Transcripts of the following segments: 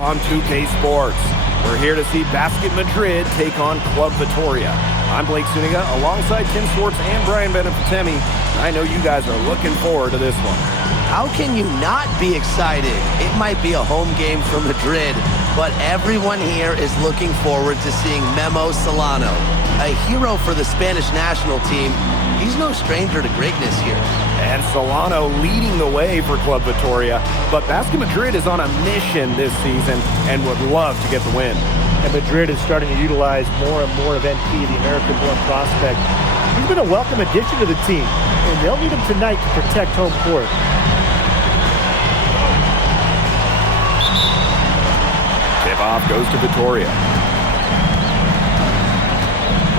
On 2K Sports, we're here to see Basket Madrid take on Club Vitoria. I'm Blake Suniga alongside Tim Swartz and Brian Benefitemi. I know you guys are looking forward to this one. How can you not be excited? It might be a home game for Madrid, but everyone here is looking forward to seeing Memo Solano, a hero for the Spanish national team. He's no stranger to greatness here. And Solano leading the way for Club Vitoria, but Basket Madrid is on a mission this season and would love to get the win. And Madrid is starting to utilize more and more of NP, the American-born prospect. He's been a welcome addition to the team, and they'll need him tonight to protect home court. Tip-off goes to Vitoria.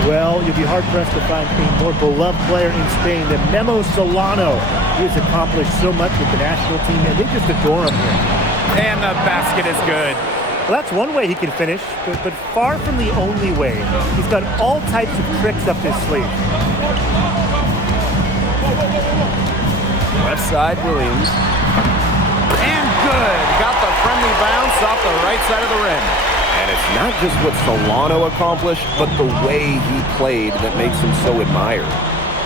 Well, you'll be hard-pressed to find a more beloved player in Spain than Memo Solano. He has accomplished so much with the national team, and they just adore him here. And the basket is good. Well, that's one way he can finish, but far from the only way. He's got all types of tricks up his sleeve. Left side, Williams. And good. Got the friendly bounce off the right side of the rim. And it's not just what Solano accomplished, but the way he played that makes him so admired.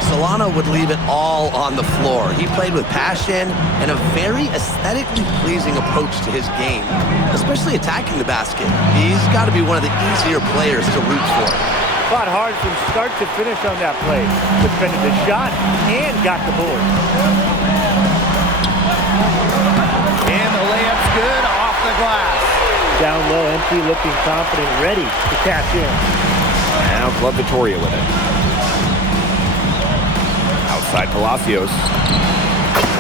Solano would leave it all on the floor. He played with passion and a very aesthetically pleasing approach to his game, especially attacking the basket. He's got to be one of the easier players to root for. Fought hard from start to finish on that play. Defended the shot and got the board. And the layup's good off the glass. Down low, MP looking confident, ready to cash in. Now Club Vitoria with it. Outside Palacios.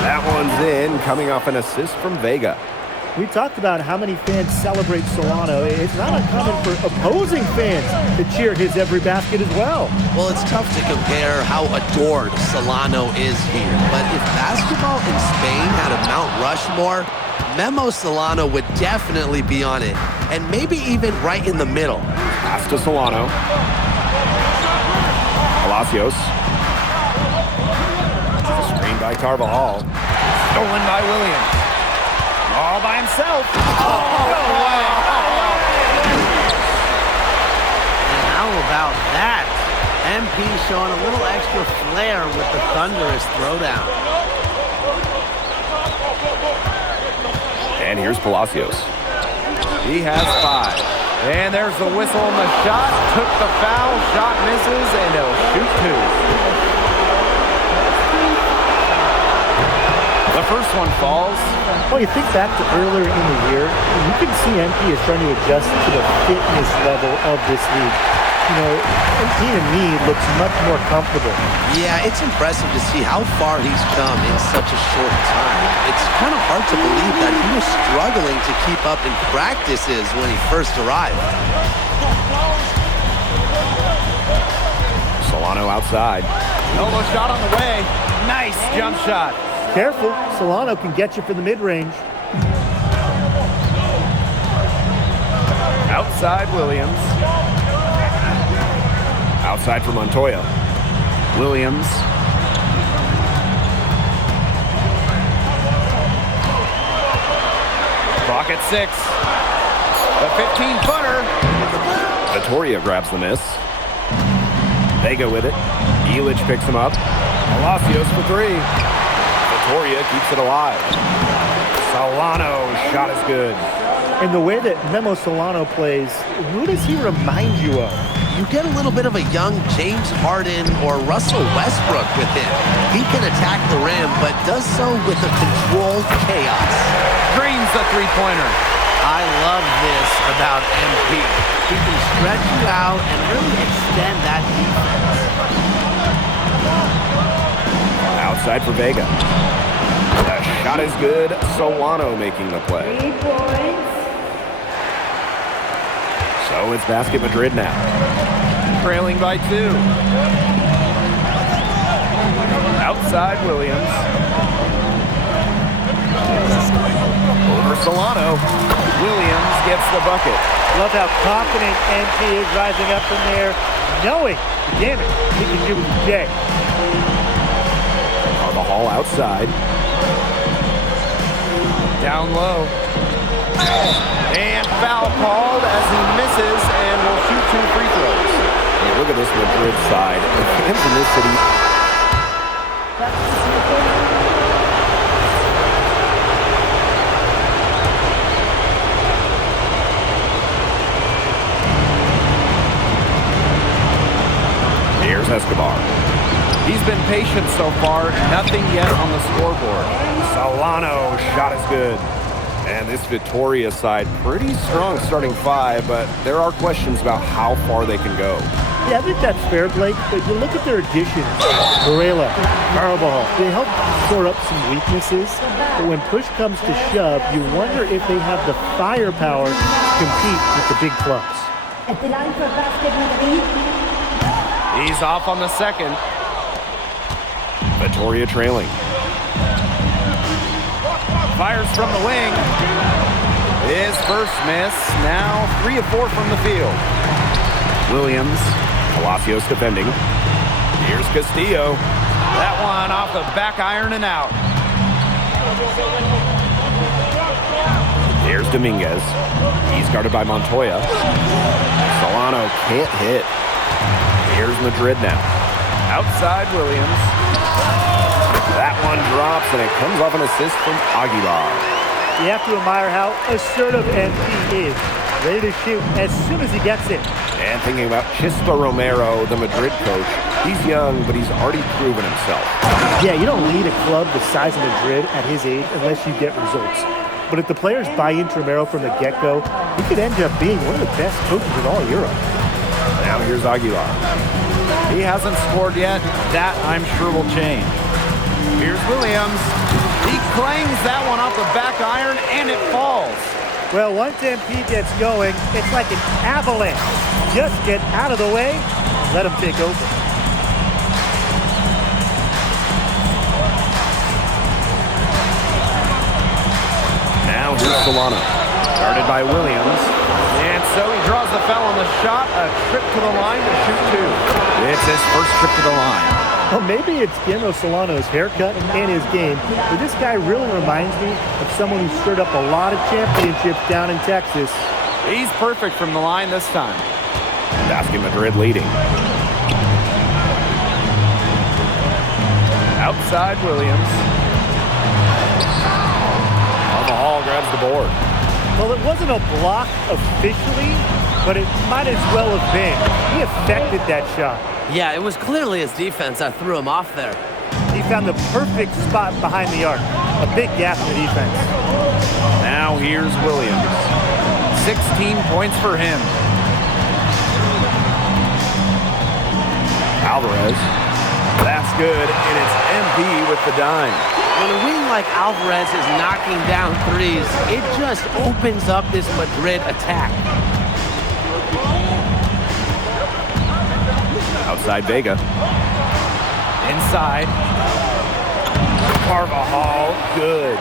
That one's in, coming off an assist from Vega. We talked about how many fans celebrate Solano. It's not uncommon for opposing fans to cheer his every basket as well. Well, it's tough to compare how adored Solano is here. But if basketball in Spain had a Mount Rushmore, Memo Solano would definitely be on it, and maybe even right in the middle. Pass to Solano. Palacios. Screen by Carvajal. Stolen by Williams. All by himself. And how about that? MP showing a little extra flair with the thunderous throwdown. And here's Palacios. He has 5. And there's the whistle on the shot. Took the foul. Shot misses, and he'll shoot 2. The first one falls. Well, you think back to earlier in the year, you can see MP is trying to adjust to the fitness level of this league. You know, MP to me looks much more comfortable. Yeah, it's impressive to see how far he's come in such a short time. It's kind of hard to believe that he was struggling to keep up in practices when he first arrived. Solano outside. Elbow shot on the way. Nice jump shot. Careful, Solano can get you for the mid-range. Outside Williams. Outside for Montoya. Williams. Clock at 6. The 15-footer. Vitoria grabs the miss. Vega with it. Illich picks him up. Palacios for 3. Vitoria keeps it alive. Solano, shot is good. And the way that Memo Solano plays, who does he remind you of? You get a little bit of a young James Harden or Russell Westbrook with him. He can attack the rim, but does so with a controlled chaos. Green's the three-pointer. I love this about MP. He can stretch you out and really extend that defense. Outside for Vega. The shot is good. Solano making the play. 3 points. So it's Basket Madrid now. Trailing by 2. Outside Williams. Over Solano. Williams gets the bucket. Love how confident MP is rising up from there, knowing, damn it, he can do with J. Carvajal outside. Down low. And this Madrid side. The fans in this city. Here's Escobar. He's been patient so far. Nothing yet on the scoreboard. Solano, shot is good. And this Vitoria side, pretty strong starting five, but there are questions about how far they can go. Yeah, I think that's fair, Blake, but you look at their additions. Varela, Carvajal, they help shore up some weaknesses, but when push comes to shove, you wonder if they have the firepower to compete with the big clubs. At the line for basket number 8. He's off on the second. Vitoria trailing. Fires from the wing. His first miss. Now 3 of 4 from the field. Williams. Palacios defending. Here's Castillo. That one off the back iron and out. Here's Dominguez. He's guarded by Montoya. Solano can't hit. Here's Madrid now. Outside Williams. That one drops, and it comes off an assist from Aguilar. You have to admire how assertive MP is. Ready to shoot as soon as he gets it. And thinking about Chispa Romero, the Madrid coach, he's young, but he's already proven himself. Yeah, you don't lead a club the size of Madrid at his age unless you get results. But if the players buy into Romero from the get-go, he could end up being one of the best coaches in all Europe. Now here's Aguilar. He hasn't scored yet. That, I'm sure, will change. Here's Williams. He clangs that one off the back iron, and it falls. Well, once MP gets going, it's like an avalanche. Just get out of the way, let him take over. Now here's Solano. Guarded by Williams. And so he draws the foul on the shot. A trip to the line to shoot 2. It's his first trip to the line. Well, maybe it's Guillermo Solano's haircut and his game, but this guy really reminds me of someone who stirred up a lot of championships down in Texas. He's perfect from the line this time. Basket Madrid leading. Outside Williams. Carvajal grabs the board. Well, it wasn't a block officially, but it might as well have been. He affected that shot. Yeah, it was clearly his defense that threw him off there. He found the perfect spot behind the arc. A big gap in the defense. Now here's Williams. 16 points for him. Alvarez. That's good, and it's MP with the dime. When a wing like Alvarez is knocking down threes, it just opens up this Madrid attack. Outside Vega. Inside. Carvajal, good.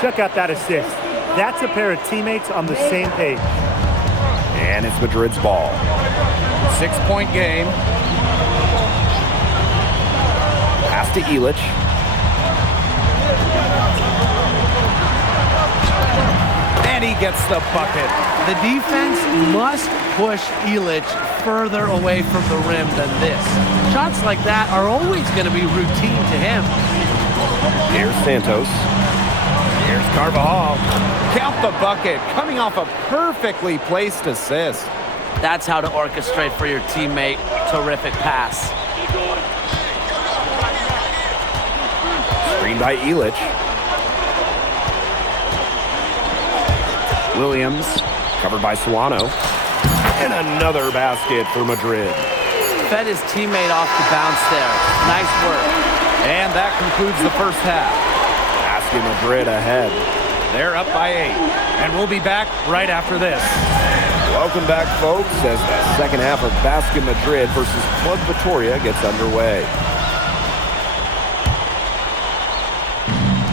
Check out that assist. That's a pair of teammates on the same page. And it's Madrid's ball. 6-point game. Pass to Illich. And he gets the bucket. The defense must push Illich further away from the rim than this. Shots like that are always going to be routine to him. Here's Santos. Here's Carvajal. Count the bucket, coming off a perfectly placed assist. That's how to orchestrate for your teammate. Terrific pass. Screen by Illich. Williams, covered by Solano. And another basket for Madrid. Fed his teammate off the bounce there. Nice work. And that concludes the first half. Basket Madrid ahead. They're up by 8. And we'll be back right after this. Welcome back, folks, as the second half of Basket Madrid versus Club Vitoria gets underway.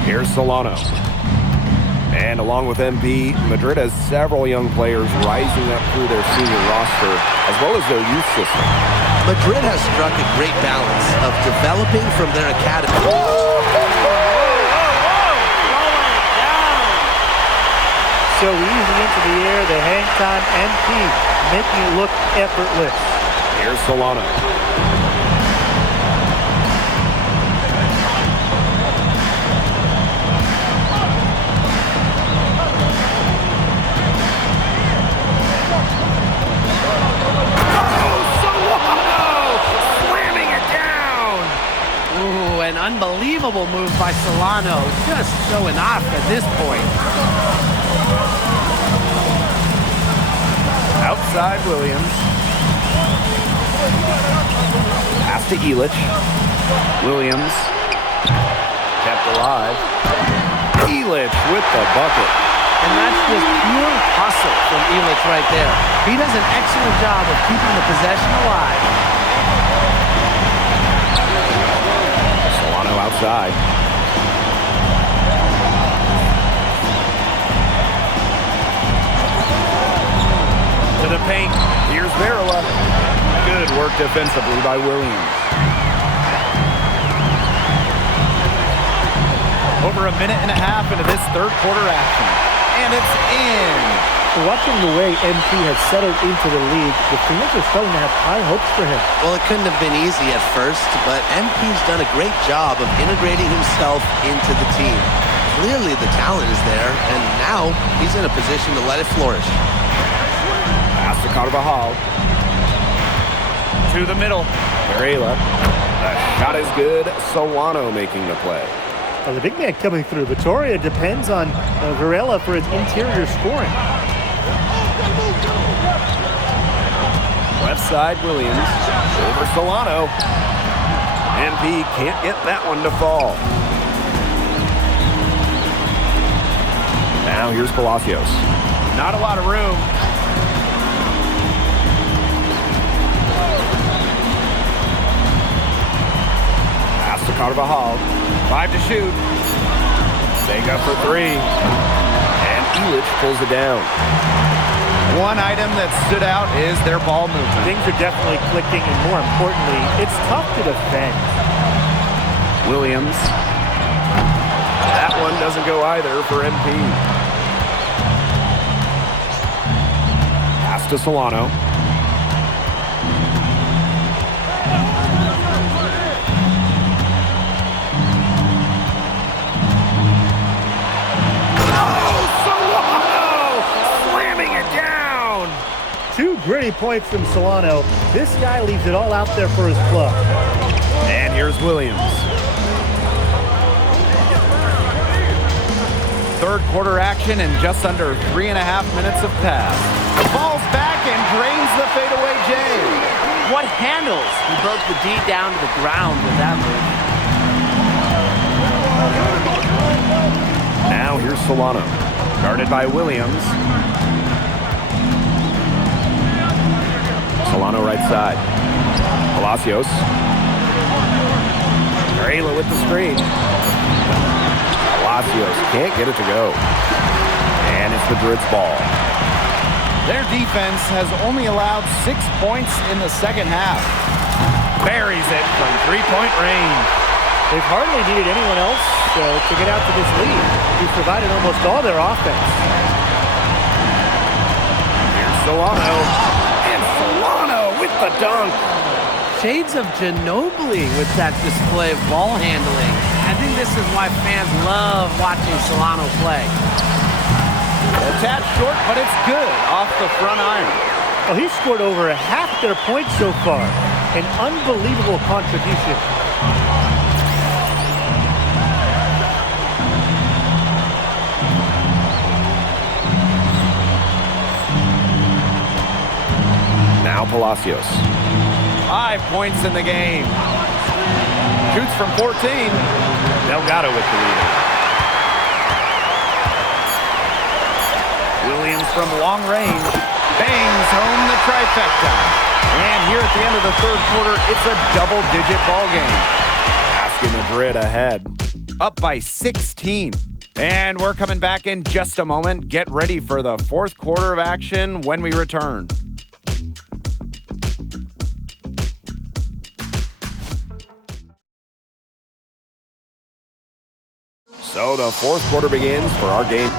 Here's Solano. And along with MB, Madrid has several young players rising up through their senior roster, as well as their youth system. Madrid has struck a great balance of developing from their academy. So easy into the air, the hang time MP, making it look effortless. Here's Solano. An unbelievable move by Solano, just showing off at this point. Outside Williams. Pass to Elich. Williams. Kept alive. Elich with the bucket. And that's just pure hustle from Elich right there. He does an excellent job of keeping the possession alive. Outside. To the paint. Here's Varela. Good work defensively by Williams. Over a minute and a half into this third quarter action. And it's in. Watching the way MP has settled into the league, the fans are starting to have high hopes for him. Well, it couldn't have been easy at first, but MP's done a great job of integrating himself into the team. Clearly the talent is there, and now he's in a position to let it flourish. Pass to Carvajal. To the middle. Varela. The shot is good. Solano making the play. Well, the big man coming through. Vitoria depends on Varela for his interior scoring. Left side, Williams. Over Solano. MP can't get that one to fall. Now here's Palacios. Not a lot of room. Pass to Carvajal. 5 to shoot. Vega for 3. And Elich pulls it down. One item that stood out is their ball movement. Things are definitely clicking, and more importantly, it's tough to defend. Williams. That one doesn't go either for MP. Pass to Solano. Two gritty points from Solano. This guy leaves it all out there for his club. And here's Williams. Third quarter action and just under 3.5 minutes have passed. Falls back and drains the fadeaway J. What handles? He broke the D down to the ground with that move. Now here's Solano. Guarded by Williams. Solano right side. Palacios. Varela with the screen. Palacios can't get it to go. And it's Madrid's ball. Their defense has only allowed 6 points in the second half. Buries it from three-point range. They've hardly needed anyone else to get out to this lead. He's provided almost all their offense. Here's Solano. With the dunk. Shades of Ginobili with that display of ball handling. I think this is why fans love watching Solano play. A tad short, but it's good off the front iron. Well, he's scored over half their points so far. An unbelievable contribution. Now Palacios. 5 points in the game. Shoots from 14. Delgado with the lead. Williams from long range. Bangs home the trifecta. And here at the end of the third quarter, it's a double-digit ball game. Asking Madrid ahead. Up by 16. And we're coming back in just a moment. Get ready for the fourth quarter of action when we return. So the fourth quarter begins for our game.